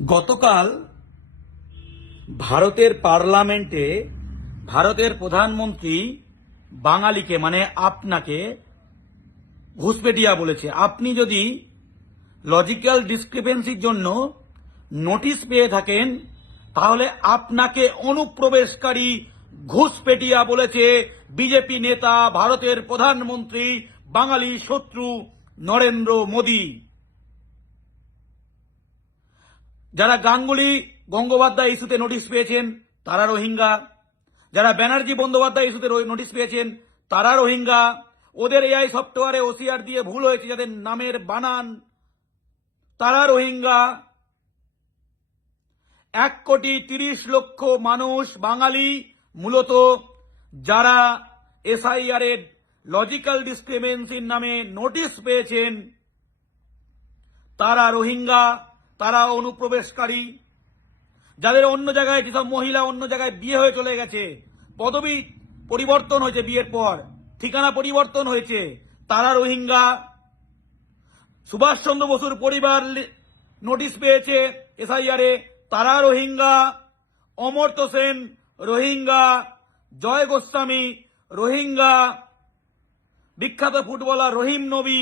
গতকাল ভারতের পার্লামেন্টে ভারতের প্রধানমন্ত্রী বাঙালিকে মানে আপনাকে ঘুষপেটিয়া বলেছে। আপনি যদি লজিক্যাল ডিসক্রিপেন্সির জন্য নোটিশ পেয়ে থাকেন তাহলে আপনাকে অনুপ্রবেশকারী ঘুষপেটিয়া বলেছে বিজেপি নেতা ভারতের প্রধানমন্ত্রী বাঙালি শত্রু নরেন্দ্র মোদী। যারা গাঙ্গুলি গঙ্গোপাধ্যায় ইস্যুতে নোটিশ পেয়েছেন তারা রোহিঙ্গা, যারা ব্যানার্জি বন্দ্যোপাধ্যায় ইস্যুতে নোটিশ পেয়েছেন তারা রোহিঙ্গা, ওদের এআই সফটওয়্যারে ওসিআর দিয়ে ভুল হয়েছে যাদের নামের বানান তারা রোহিঙ্গা। 1,30,00,000 মানুষ বাঙালি মূলত যারা এসআইআর এর লজিক্যাল ডিসক্রিমিনেন্সির নামে নোটিশ পেয়েছেন তারা রোহিঙ্গা, তারা অনুপ্রবেশকারী। যাদের অন্য জায়গায় যেসব মহিলা অন্য জায়গায় বিয়ে হয়ে চলে গেছে, পদবি পরিবর্তন হয়েছে, বিয়ের পর ঠিকানা পরিবর্তন হয়েছে, তারা রোহিঙ্গা। সুভাষচন্দ্র বসুর পরিবার নোটিশ পেয়েছে এসআইআর এ, তারা রোহিঙ্গা। অমর্ত্য সেন রোহিঙ্গা, জয় গোস্বামী রোহিঙ্গা, বিখ্যাত ফুটবলার রহিম নবী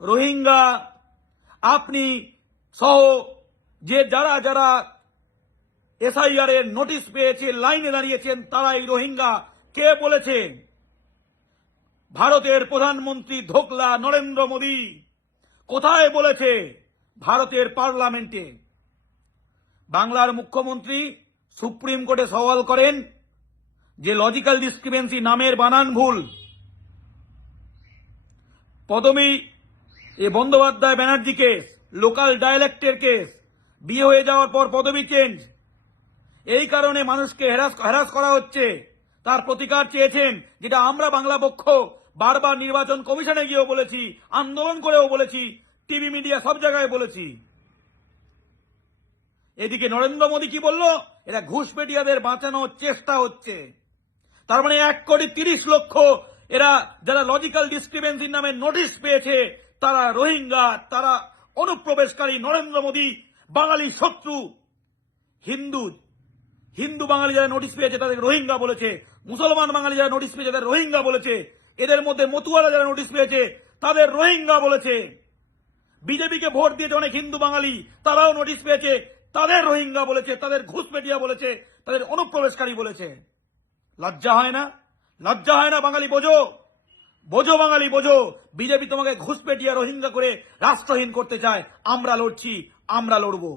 রোহিঙ্গা। আপনি সহ যে যারা যারা এসআইআর এর নোটিশ পেয়েছে লাইনে দাঁড়িয়েছেন তারাই রোহিঙ্গা। কে বলেছে? ভারতের প্রধানমন্ত্রী ধোকলা নরেন্দ্র মোদী। কোথায় বলেছে? ভারতের পার্লামেন্টে। বাংলার মুখ্যমন্ত্রী সুপ্রিম কোর্টে সওয়াল করেন যে লজিক্যাল ডিসক্রিপেন্সি নামের বানান ভুল। পদবী বন্দ্যোপাধ্যায় ব্যানার্জি কেস, লোকাল ডায়ালেক্টের কেস, বিয়ে হয়ে যাওয়ার পর পদবি চেঞ্জ, এই কারণে মানুষকে হ্যারাস করা হচ্ছে। তার প্রতিকার চেয়েছেন, যেটা আমরা বাংলা পক্ষ বারবার নির্বাচন কমিশনে গিয়েও বলেছি, আন্দোলন করেও বলেছি, টিভি মিডিয়া সব জায়গায় বলেছি। এদিকে নরেন্দ্র মোদী কি বলল? এটা ঘুষপেটিয়াদের বাঁচানোর চেষ্টা হচ্ছে। তার মানে 1,30,00,000 এরা যারা লজিক্যাল ডিসক্রিপেন্সির নামে নোটিশ পেয়েছে তারা রোহিঙ্গা, তারা অনুপ্রবেশকারী। নরেন্দ্র মোদী বাঙালি শত্রু। হিন্দু বাঙালি যারা নোটিশ পেয়েছে তাদের রোহিঙ্গা বলেছে, মুসলমান বাঙালি যারা নোটিশ পেয়েছে তাদের রোহিঙ্গা বলেছে, এদের মধ্যে মতুয়ারা যারা নোটিশ পেয়েছে তাদের রোহিঙ্গা বলেছে। বিজেপিকে ভোট দিয়েছে অনেক হিন্দু বাঙালি, তারাও নোটিশ পেয়েছে, তাদের রোহিঙ্গা বলেছে, তাদের ঘুষপেটিয়া বলেছে, তাদের অনুপ্রবেশকারী বলেছে। লজ্জা হয় না? লজ্জা হয় না? বাঙালি বোঝো, বোঝো বাঙালি বোঝো। বিজেপি তোমাকে ঘুষপেটিয়া রোহিঙ্গা করে রাষ্ট্রহীন করতে চায়। আমরা লড়ছি, আমরা লড়বো।